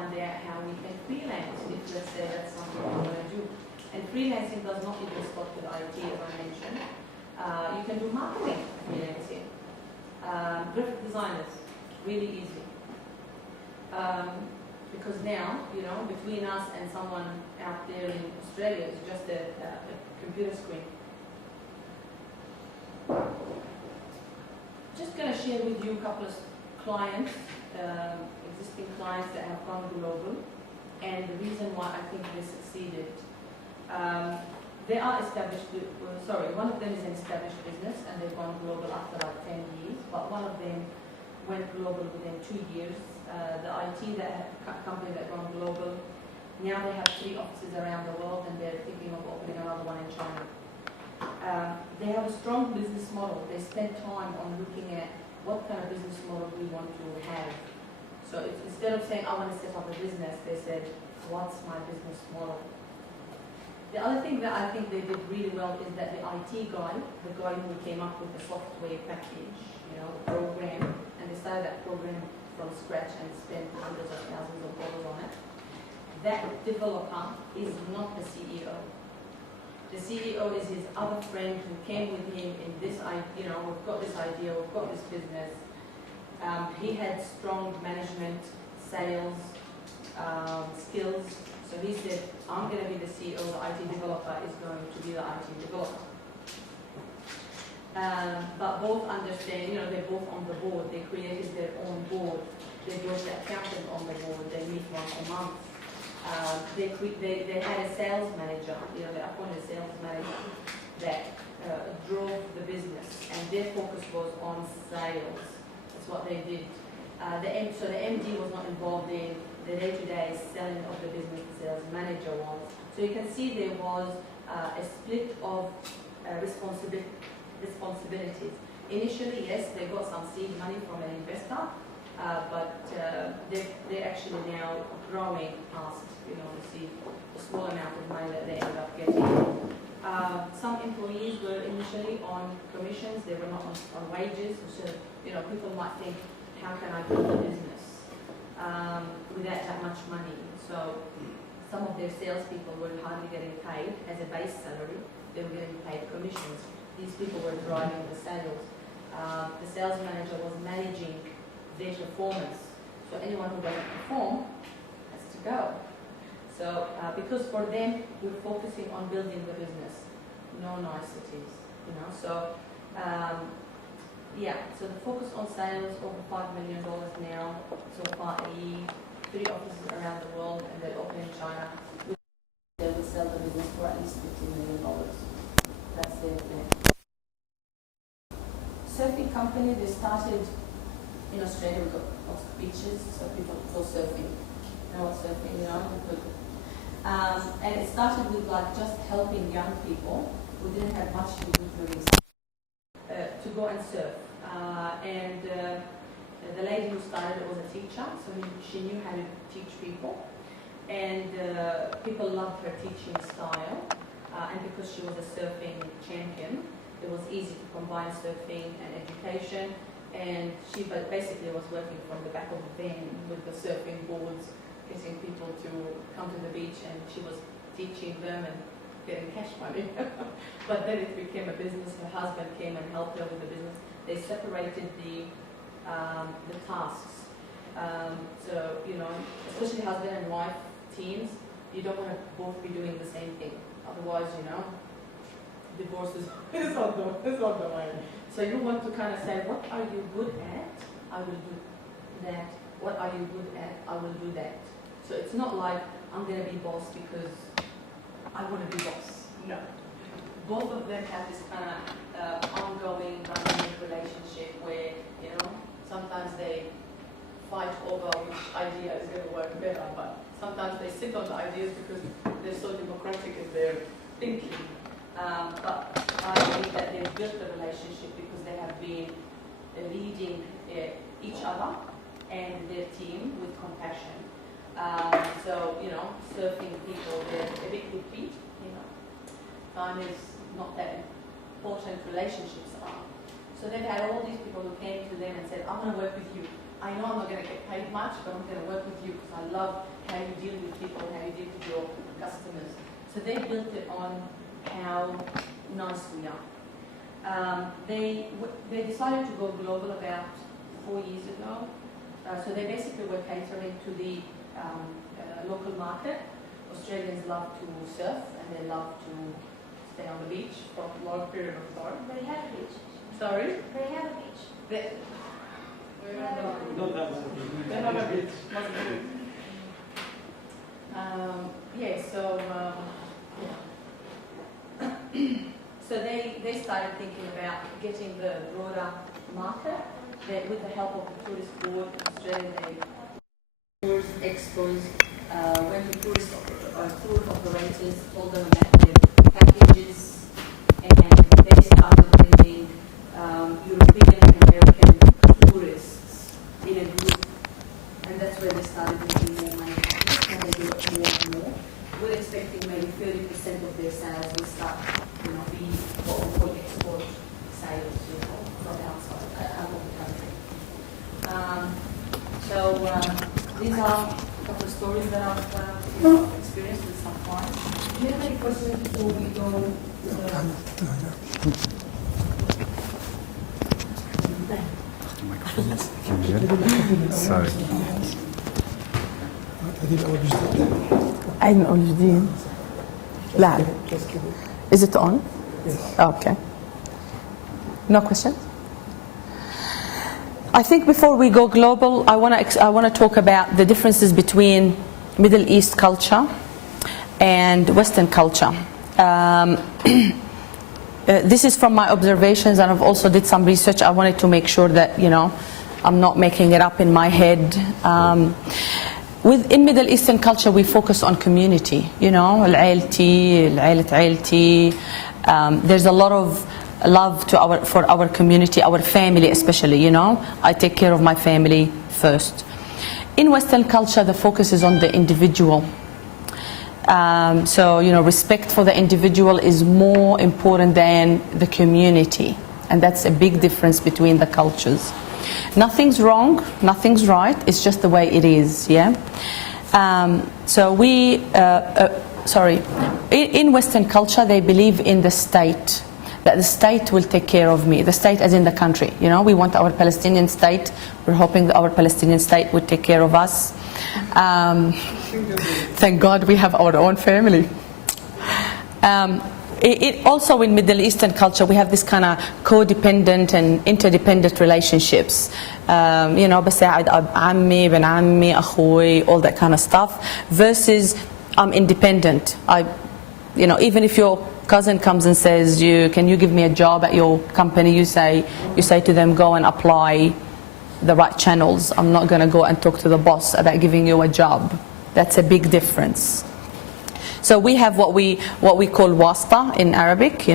find out how we can freelance if, let's say, that's something we want to do. And freelancing does not even stop with IT, as I mentioned. You can do marketing freelancing. Graphic designers, really easy. Because now, you know, between us and someone out there in Australia, it's just a computer screen. Just going to share with you a couple of clients, existing clients that have gone global, and the reason why I think they succeeded. They are established, one of them is an established business and they've gone global after like 10 years, but one of them went global within 2 years. The IT company that gone global, now they have 3 offices around the world and they're thinking of opening another one in China. They have a strong business model. They spend time on looking at what kind of business model we want to have. So instead of saying, I want to set up a business, they said, what's my business model? The other thing that I think they did really well is that the IT guy, the guy who came up with the software package, you know, the program, and they started that program from scratch and spent hundreds of thousands of dollars on it. That developer is not the CEO. The CEO is his other friend who came with him in this, you know, we've got this idea, we've got this business. He had strong management, sales skills. So he said, I'm going to be the CEO, the IT developer is going to be the IT developer. But both understand, you know, they're both on the board. They created their own board. They brought the accountant on the board. They meet once a month. They had a sales manager, you know, they appointed a sales manager that drove the business, and their focus was on sales. That's what they did. So the MD was not involved in the day-to-day selling of the business, the sales manager was. So you can see there was a split of responsibilities. Initially, yes, they got some seed money from an investor, but they're actually now growing past, you know, the small amount of money that they end up getting. Some employees were initially on commissions, they were not on wages, so, you know, people might think, how can I build a business without that much money? So some of their salespeople were hardly getting paid as a base salary, they were getting paid commissions. These people were driving the sales. The sales manager was managing their performance. So anyone who doesn't perform has to go. So because for them, we're focusing on building the business, no niceties, you know. So yeah, so the focus on sales, over $5 million now, so far a year, 3 offices around the world, and they open in China. They will sell the business for at least $15 million. That's their plan. Surfing company, they started in Australia. We've got lots of beaches, so people go surfing. You know what surfing, you know? And it started with like just helping young people who didn't have much to do during to go and surf. The lady who started was a teacher, so she knew how to teach people. And people loved her teaching style. And because she was a surfing champion, it was easy to combine surfing and education. And she basically was working from the back of the van with the surfing boards, getting people to come to the beach, and she was teaching them and getting cash money. But then it became a business. Her husband came and helped her with the business. They separated the tasks. So, you know, especially husband and wife teams, you don't want to both be doing the same thing. Otherwise, you know, divorce is not the way. So you want to kind of say, what are you good at? I will do that. What are you good at? I will do that. So it's not like I'm going to be boss because I want to be boss. No. Both of them have this kind of ongoing dynamic relationship where, you know, sometimes they fight over which idea is going to work better, but sometimes they sit on the ideas because they're so democratic in their thinking. But I think that they've built the relationship because they have been leading each other and their team with compassion. So, you know, surfing people, they're a bit repeat, you know. Time is not that important, relationships are. So they've had all these people who came to them and said, I want to work with you. I know I'm not going to get paid much, but I'm going to work with you because I love how you deal with people, how you deal with your customers. So they built it on how nice we are. They decided to go global about 4 years ago. So they basically were catering to the local market. Australians love to surf and they love to stay on the beach for a long period of time. They have a beach. Sorry? They have a beach. Not that one. They have a beach. Yeah, so so they started thinking about getting the broader market. With the help of the tourist board in Australia, they tours, expos, went to tourist tour operators, told them about their packages, and they started bringing European and American tourists in a group, and that's where they started making more money, and they do it more and more. We're expecting maybe 30% of their sales will start, be what we call export sales, from outside, out of the country. These are a couple of stories that I've experienced with some clients. Do you have any questions before we go? Sorry. أين موجودين؟ لا. Is it on? Yes. Okay. No questions? I think before we go global, I want to talk about the differences between Middle East culture and Western culture. This is from my observations, and I've also did some research. I wanted to make sure that I'm not making it up in my head. In Middle Eastern culture, we focus on community. العيلتي, العيلة عيلتي. There's a lot of love for our community, our family especially. I take care of my family first. In Western culture, the focus is on the individual. Respect for the individual is more important than the community, and that's a big difference between the cultures. Nothing's wrong, nothing's right. It's just the way it is. Yeah. In Western culture, they believe in the state. That the state will take care of me. The state as in the country. We want our Palestinian state. We're hoping that our Palestinian state would take care of us. Thank God we have our own family. Also in Middle Eastern culture, we have this kind of codependent and interdependent relationships. بساعد عمي, بن عمي, أخوي, all that kind of stuff. Versus I'm independent. Even if your cousin comes and says, can you give me a job at your company? You say to them, go and apply the right channels. I'm not going to go and talk to the boss about giving you a job. That's a big difference. So we have what we call wasta in Arabic,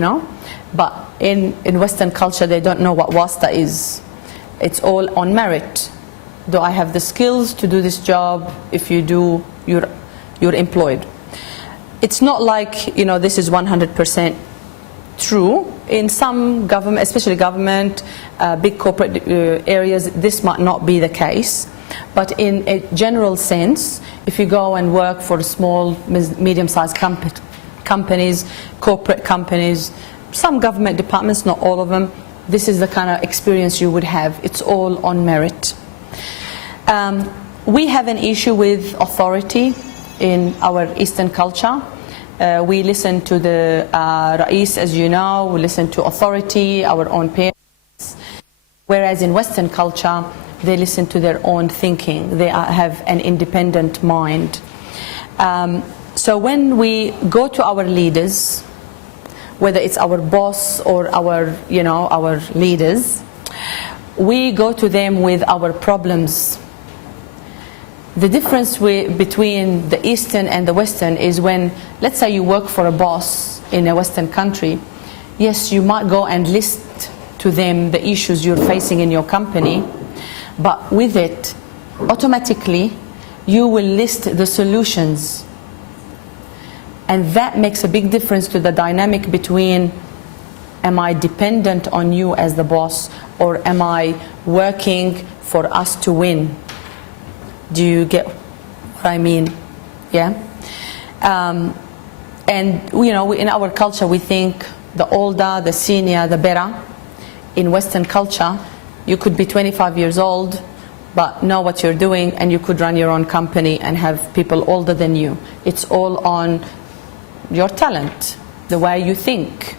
but in Western culture they don't know what wasta is. It's all on merit. Do I have the skills to do this job? If you do, you're employed. It's not like this is 100% true. In some government, especially government, big corporate areas, this might not be the case. But in a general sense, if you go and work for small, medium-sized companies, corporate companies, some government departments, not all of them, this is the kind of experience you would have. It's all on merit. We have an issue with authority in our Eastern culture. We listen to the Rais, as you know, we listen to authority, our own parents. Whereas in Western culture, they listen to their own thinking. They have an independent mind. So when we go to our leaders, whether it's our boss or our leaders, we go to them with our problems. The difference between the Eastern and the Western is when, let's say you work for a boss in a Western country, yes, you might go and list to them the issues you're facing in your company, but with it, automatically, you will list the solutions. And that makes a big difference to the dynamic between Am I dependent on you as the boss, or am I working for us to win? Do you get what I mean? Yeah. And you know, in our culture, we think the older, the senior, the better. In Western culture, you could be 25 years old, but know what you're doing, and you could run your own company and have people older than you. It's all on your talent, the way you think.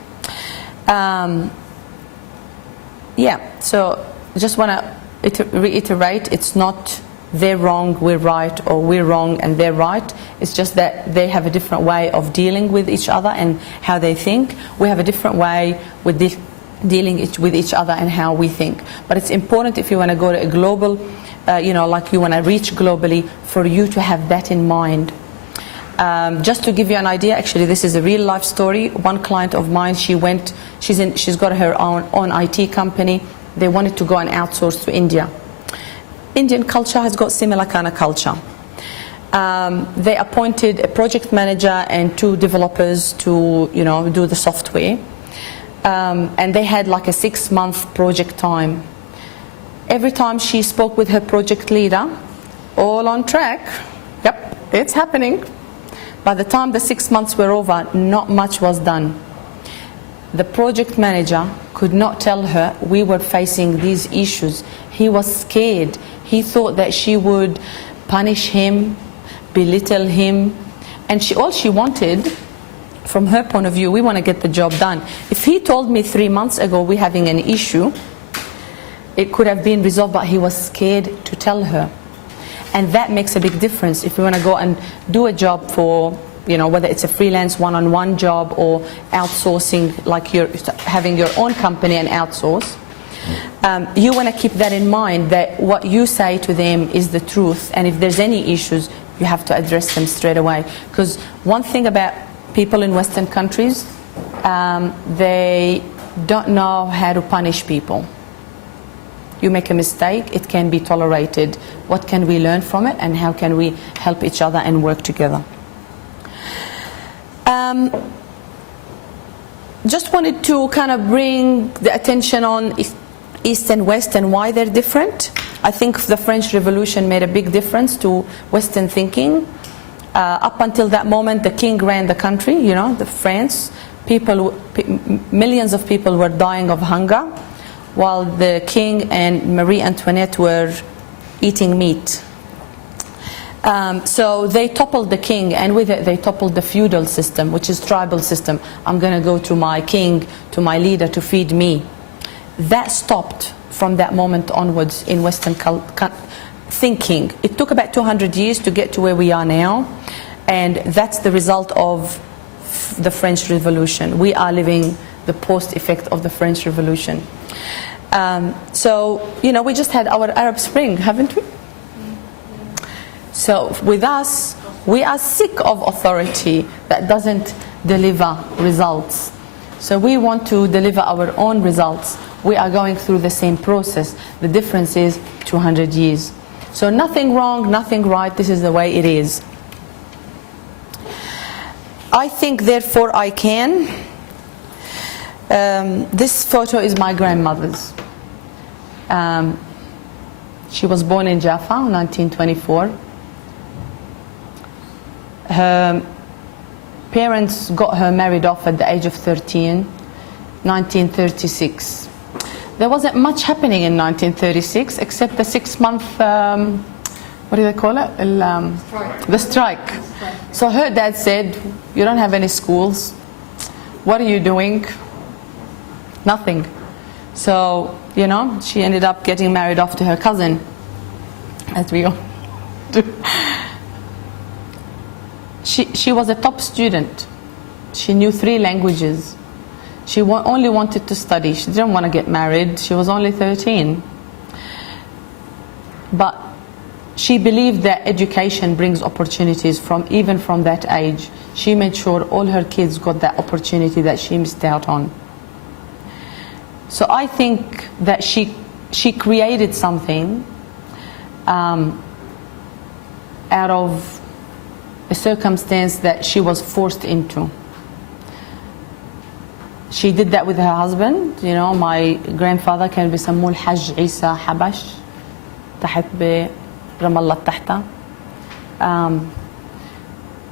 Yeah, so just want to reiterate, it's not they're wrong, we're right, or we're wrong and they're right. It's just that they have a different way of dealing with each other and how they think. We have a different way with dealing with each other and how we think. But it's important, if you want to go to a global, you know, like you want to reach globally, for you to have that in mind. Just to give you an idea, actually, this is a real life story. One client of mine, she's got her own IT company. They wanted to go and outsource to India. Indian culture has got similar kind of culture. They appointed a project manager and 2 developers to, you know, do the software. And they had like a 6-month project time. Every time she spoke with her project leader, all on track. Yep, it's happening. By the time the 6 months were over, not much was done. The project manager could not tell her we were facing these issues. He was scared. He thought that she would punish him, belittle him, and all she wanted, from her point of view, we want to get the job done. If he told me 3 months ago we're having an issue, it could have been resolved, but he was scared to tell her. And that makes a big difference if you want to go and do a job for, you know, whether it's a freelance one-on-one job or outsourcing, like you're having your own company and outsource. You want to keep that in mind, that what you say to them is the truth, and if there's any issues, you have to address them straight away. Because one thing about people in Western countries, they don't know how to punish people. You make a mistake, it can be tolerated. What can we learn from it, and how can we help each other and work together? Just wanted to kind of bring the attention on East and West and why they're different. I think the French Revolution made a big difference to Western thinking. Up until that moment, the king ran the country, you know, the France. Millions of people were dying of hunger, while the king and Marie Antoinette were eating meat. So they toppled the king, and with it they toppled the feudal system, which is tribal system. I'm going to go to my king, to my leader to feed me. That stopped from that moment onwards in Western thinking. It took about 200 years to get to where we are now, and that's the result of the French Revolution. We are living the post-effect of the French Revolution. So, you know, we just had our Arab Spring, haven't we? So with us, we are sick of authority that doesn't deliver results. So we want to deliver our own results. We are going through the same process. The difference is 200 years. So nothing wrong, nothing right. This is the way it is. I think, therefore I can. This photo is my grandmother's. She was born in Jaffa in 1924. Her parents got her married off at the age of 13, 1936. There wasn't much happening in 1936 except the 6-month, what do they call it? The strike. So her dad said, you don't have any schools. What are you doing? Nothing. So, you know, she ended up getting married off to her cousin, as we all do. She was a top student. She knew 3 languages. She only wanted to study. She didn't want to get married. She was only 13. But she believed that education brings opportunities even from that age. She made sure all her kids got that opportunity that she missed out on. So I think that she created something out of a circumstance that she was forced into. She did that with her husband. You know, my grandfather كان بيسموه الحج عيسى حبش تحت برام الله تحتها.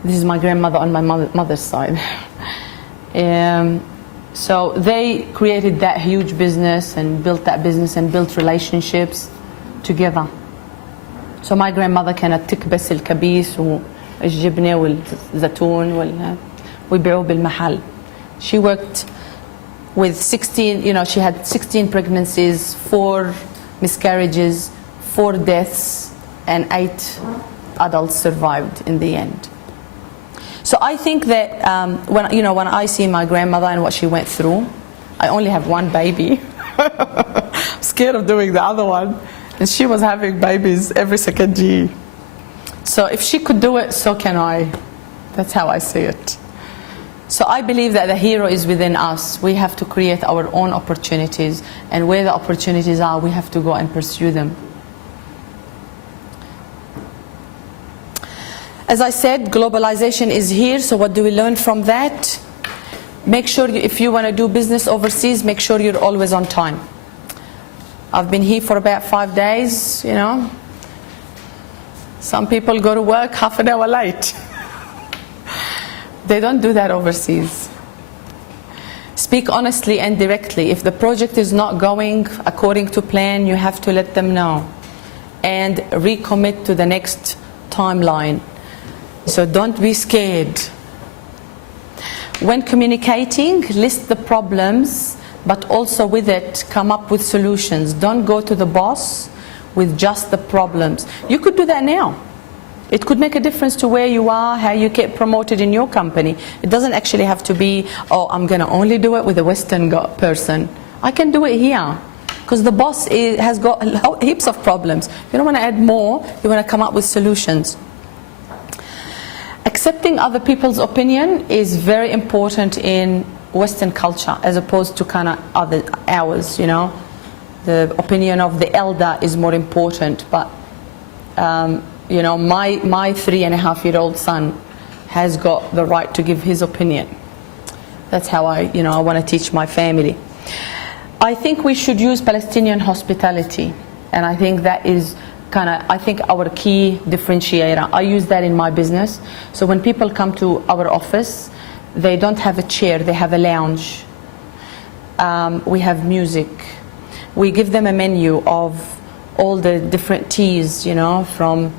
This is my grandmother on my mother's side. So they created that huge business and built that business and built relationships together. So my grandmother كانت تكبس الكبيس والجبنة والزيتون ويبيعوه بالمحل. She worked with 16, you know, she had 16 pregnancies, 4 miscarriages, 4 deaths, and 8 adults survived in the end. So I think that when I see my grandmother and what she went through, I only have one baby. I'm scared of doing the other one. And she was having babies every second year. So if she could do it, so can I. That's how I see it. So I believe that the hero is within us. We have to create our own opportunities. And where the opportunities are, we have to go and pursue them. As I said, globalization is here, so what do we learn from that? Make sure if you want to do business overseas, make sure you're always on time. I've been here for about 5 days, you know. Some people go to work half an hour late. They don't do that overseas. Speak honestly and directly. If the project is not going according to plan, you have to let them know. And recommit to the next timeline. So don't be scared. When communicating, list the problems, but also with it, come up with solutions. Don't go to the boss with just the problems. You could do that now. It could make a difference to where you are, how you get promoted in your company. It doesn't actually have to be, oh, I'm going to only do it with a Western person. I can do it here. Because the boss has got heaps of problems. You don't want to add more, you want to come up with solutions. Accepting other people's opinion is very important in Western culture as opposed to kind of ours, you know. The opinion of the elder is more important, but you know, my 3.5-year-old son has got the right to give his opinion. That's how I want to teach my family. I think we should use Palestinian hospitality, and I think that is our key differentiator. I use that in my business. So when people come to our office, they don't have a chair, they have a lounge. We have music. We give them a menu of all the different teas, you know, from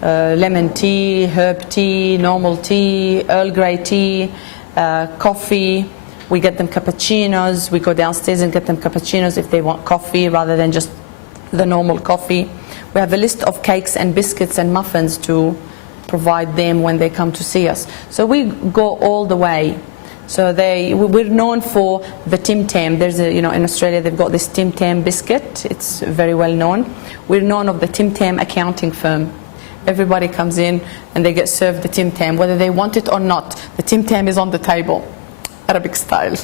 lemon tea, herb tea, normal tea, Earl Grey tea, coffee. We get them cappuccinos. We go downstairs and get them cappuccinos if they want coffee rather than just the normal coffee. We have a list of cakes and biscuits and muffins to provide them when they come to see us. So we go all the way. So we're known for the Tim Tam. There's in Australia they've got this Tim Tam biscuit. It's very well known. We're known of the Tim Tam accounting firm. Everybody comes in and they get served the Tim Tam, whether they want it or not. The Tim Tam is on the table, Arabic style.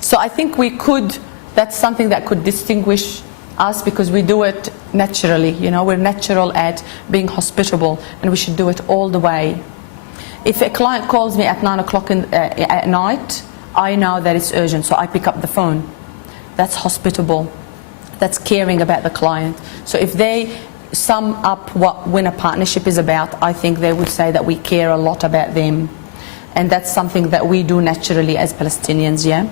So I think that's something that could distinguish us because we do it naturally. You know, we're natural at being hospitable, and we should do it all the way. If a client calls me at 9 o'clock at night, I know that it's urgent, so I pick up the phone. That's hospitable. That's caring about the client. So if they sum up what Win a Partnership is about, I think they would say that we care a lot about them. And that's something that we do naturally as Palestinians, yeah?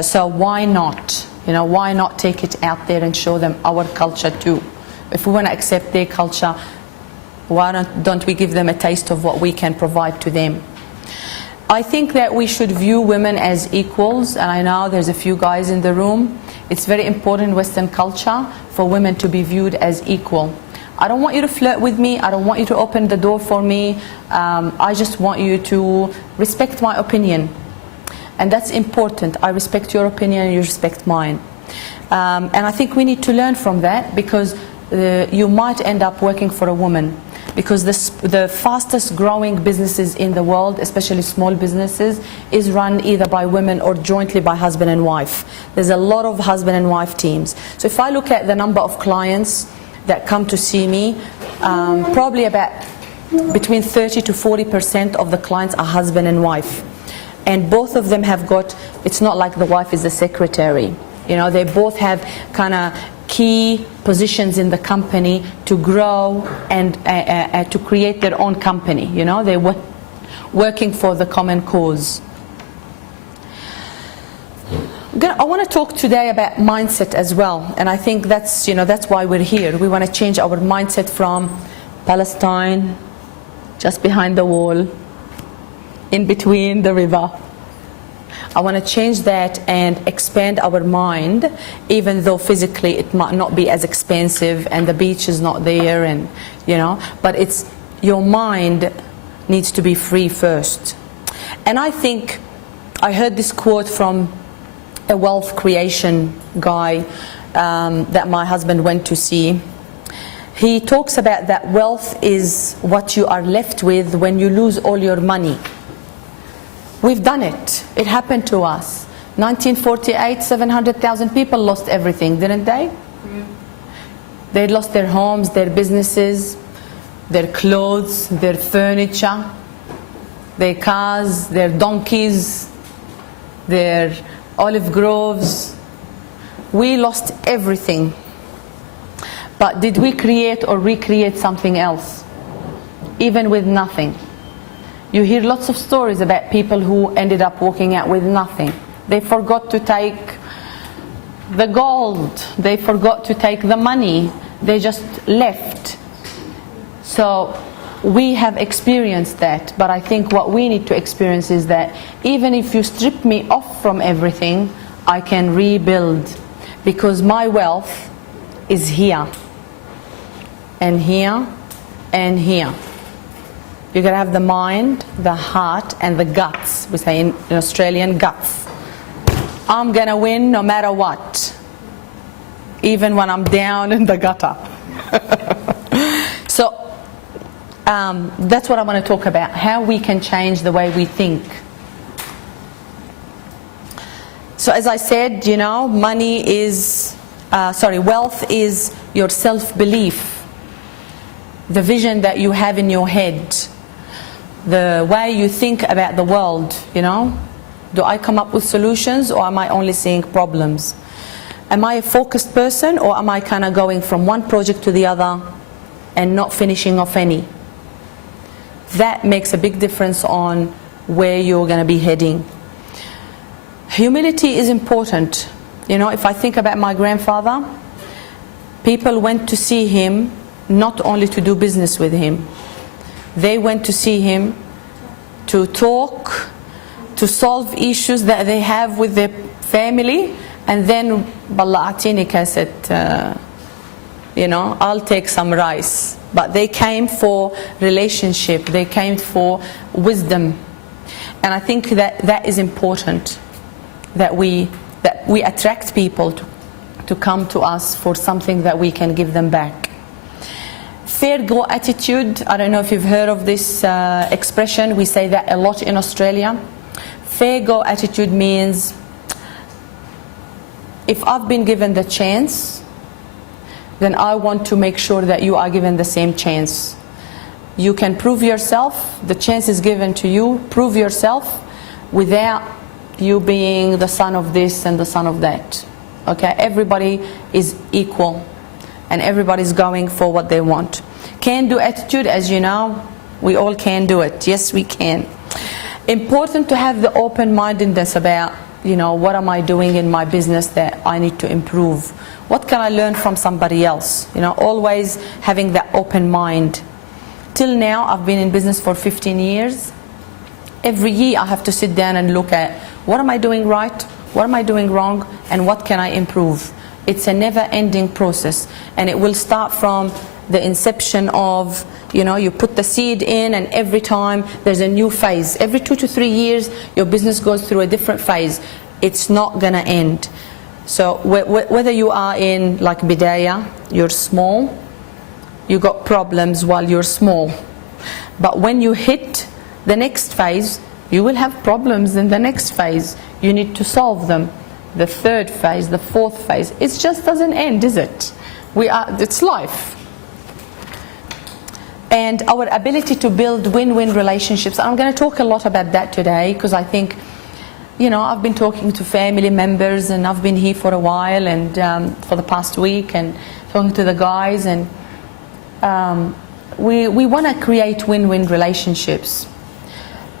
So why not? You know, why not take it out there and show them our culture too? If we want to accept their culture, why don't we give them a taste of what we can provide to them? I think that we should view women as equals, and I know there's a few guys in the room. It's very important in Western culture for women to be viewed as equal. I don't want you to flirt with me. I don't want you to open the door for me. I just want you to respect my opinion. And that's important. I respect your opinion and you respect mine. And I think we need to learn from that because you might end up working for a woman. Because the fastest growing businesses in the world, especially small businesses, is run either by women or jointly by husband and wife. There's a lot of husband and wife teams. So if I look at the number of clients that come to see me, probably about between 30 to 40% of the clients are husband and wife. and both of them have got, it's not like the wife is the secretary. You know, they both have kind of key positions in the company to grow and to create their own company. You know, they were working for the common cause. I want to talk today about mindset as well, and I think that's, you know, that's why we're here. We want to change our mindset from Palestine, just behind the wall, in between the river. I want to change that and expand our mind, even though physically it might not be as expensive and the beach is not there, and you know, but it's, your mind needs to be free first. And I think I heard this quote from a wealth creation guy that my husband went to see. He talks about that wealth is what you are left with when you lose all your money. We've done it. It happened to us. 1948, 700,000 people lost everything, didn't they? They lost their homes, their businesses, their clothes, their furniture, their cars, their donkeys, their olive groves. We lost everything. But did we create or recreate something else, even with nothing? You hear lots of stories about people who ended up walking out with nothing. They forgot to take the gold. They forgot to take the money. They just left. So we have experienced that, but I think what we need to experience is that even if you strip me off from everything, I can rebuild, because my wealth is here and here and here. You gotta have the mind, the heart, and the guts. We say in Australian, guts. I'm gonna win no matter what, even when I'm down in the gutter. So that's what I want to talk about, how we can change the way we think. So as I said, you know, wealth is your self-belief, the vision that you have in your head, the way you think about the world, you know. Do I come up with solutions, or am I only seeing problems? Am I a focused person, or am I kind of going from one project to the other and not finishing off any? That makes a big difference on where you're going to be heading. Humility is important. You know, if I think about my grandfather, people went to see him not only to do business with him. They went to see him to talk, to solve issues that they have with their family, and then, Balla atini kaset, you know, I'll take some rice. But they came for relationship, they came for wisdom. And I think that is important, that we attract people to come to us for something that we can give them back. Fair go attitude, I don't know if you've heard of this expression, we say that a lot in Australia. Fair go attitude means, if I've been given the chance, then I want to make sure that you are given the same chance. You can prove yourself, the chance is given to you, prove yourself without you being the son of this and the son of that. Okay, everybody is equal and everybody's going for what they want. Can-do attitude, as you know, we all can do it. Yes, we can. Important to have the open-mindedness about, you know, what am I doing in my business that I need to improve? What can I learn from somebody else? You know, always having that open mind. Till now, I've been in business for 15 years. Every year I have to sit down and look at, what am I doing right? What am I doing wrong? And what can I improve? It's a never-ending process. And it will start from the inception of, you know, you put the seed in, and every time there's a new phase. Every 2 to 3 years, your business goes through a different phase. It's not going to end. So whether you are in like Bidaya, you're small, you got problems while you're small. But when you hit the next phase, you will have problems in the next phase. You need to solve them. The third phase, the fourth phase. It just doesn't end, is it? It's life. And our ability to build win-win relationships. I'm going to talk a lot about that today, because I think I've been talking to family members, and I've been here for a while, and for the past week, and talking to the guys, and we want to create win-win relationships,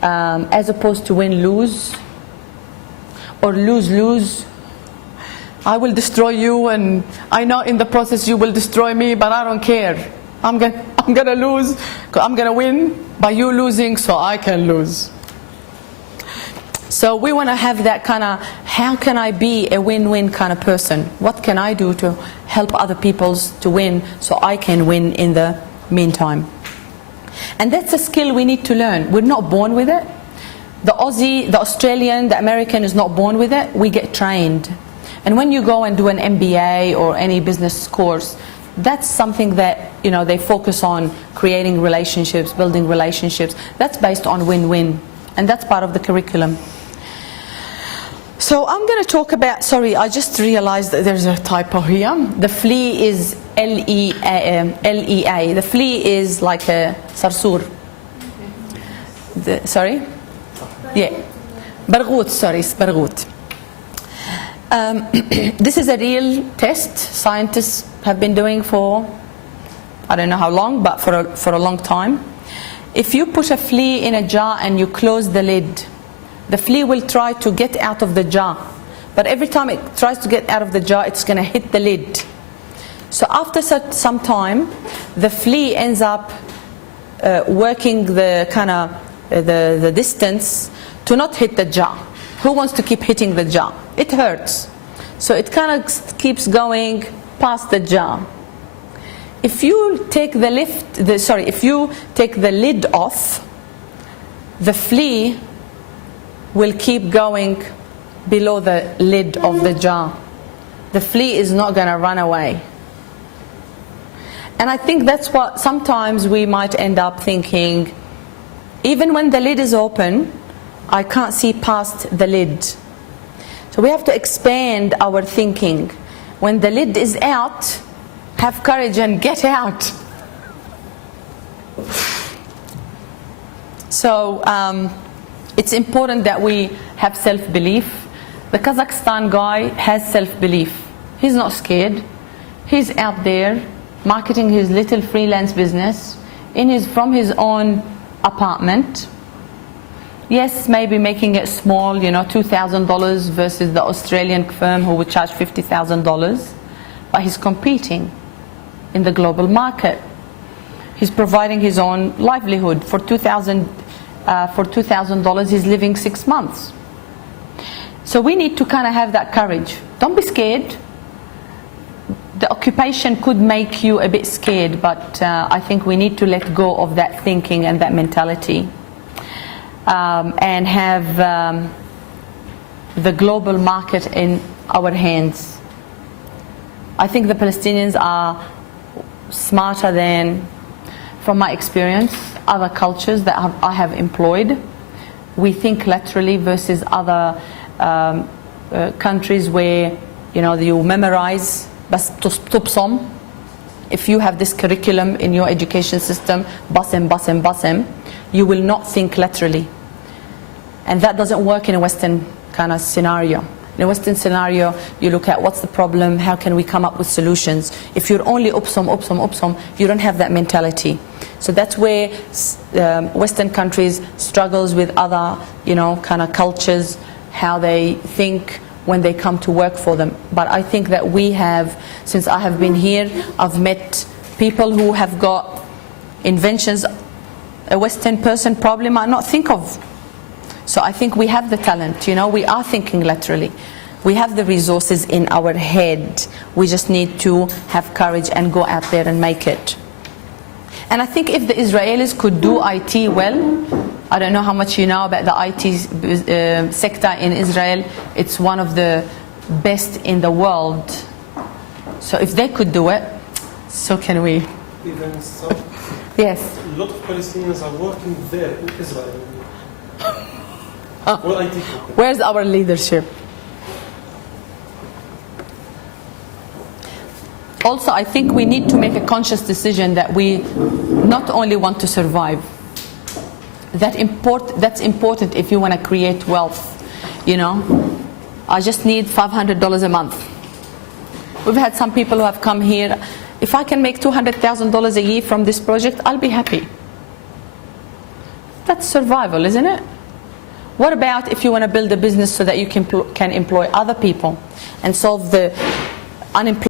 as opposed to win-lose or lose-lose. I will destroy you, and I know in the process you will destroy me, but I don't care. I'm gonna lose. I'm gonna win by you losing, so I can lose. So we want to have that kind of, how can I be a win-win kind of person? What can I do to help other people to win so I can win in the meantime? And that's a skill we need to learn. We're not born with it. The Aussie, the Australian, the American is not born with it. We get trained. And when you go and do an MBA or any business course, that's something that, they focus on creating relationships, building relationships. That's based on win-win. And that's part of the curriculum. So I'm going to talk about, sorry, I just realized that there's a typo here. The flea is L-E-A. The flea is like a sarsur. Sorry? Yeah. Barghut, sorry, barghut. This is a real test scientists have been doing for, I don't know how long, but for a long time. If you put a flea in a jar and you close the lid, the flea will try to get out of the jar. But every time it tries to get out of the jar, it's going to hit the lid. So after some time, the flea ends up working the kind of the distance to not hit the jar. Who wants to keep hitting the jar? It hurts. So it kind of keeps going past the jar. If you take if you take the lid off, the flea will keep going below the lid of the jar. The flea is not going to run away. And I think that's what sometimes we might end up thinking, even when the lid is open, I can't see past the lid. So we have to expand our thinking. When the lid is out, have courage and get out. So it's important that we have self-belief. The Kazakhstan guy has self-belief. He's not scared. He's out there marketing his little freelance business from his own apartment. Yes, maybe making it small, $2,000 versus the Australian firm who would charge $50,000. But he's competing in the global market. He's providing his own livelihood. For $2,000, he's living 6 months. So we need to kind of have that courage. Don't be scared. The occupation could make you a bit scared, but I think we need to let go of that thinking and that mentality, and have the global market in our hands. I think the Palestinians are smarter than, from my experience, other cultures that I have employed. We think laterally versus other countries where you memorize بس تبصم. If you have this curriculum in your education system, basim, you will not think laterally. And that doesn't work in a Western kind of scenario. In a Western scenario, you look at what's the problem, how can we come up with solutions. If you're only upsom, you don't have that mentality. So that's where Western countries struggles with other, kind of cultures, how they think when they come to work for them. But I think that we have, since I have been here, I've met people who have got inventions a Western person probably might not think of. So I think we have the talent, we are thinking laterally. We have the resources in our head. We just need to have courage and go out there and make it. And I think if the Israelis could do IT well, I don't know how much you know about the IT sector in Israel. It's one of the best in the world. So if they could do it, so can we. Even so, Yes. a lot of Palestinians are working there in Israel. Well, IT company. Where's our leadership? Also, I think we need to make a conscious decision that we not only want to survive. That's important if you want to create wealth. you know. I just need $500 a month. We've had some people who have come here. If I can make $200,000 a year from this project, I'll be happy. That's survival, isn't it? What about if you want to build a business so that you can employ other people and solve the unemployment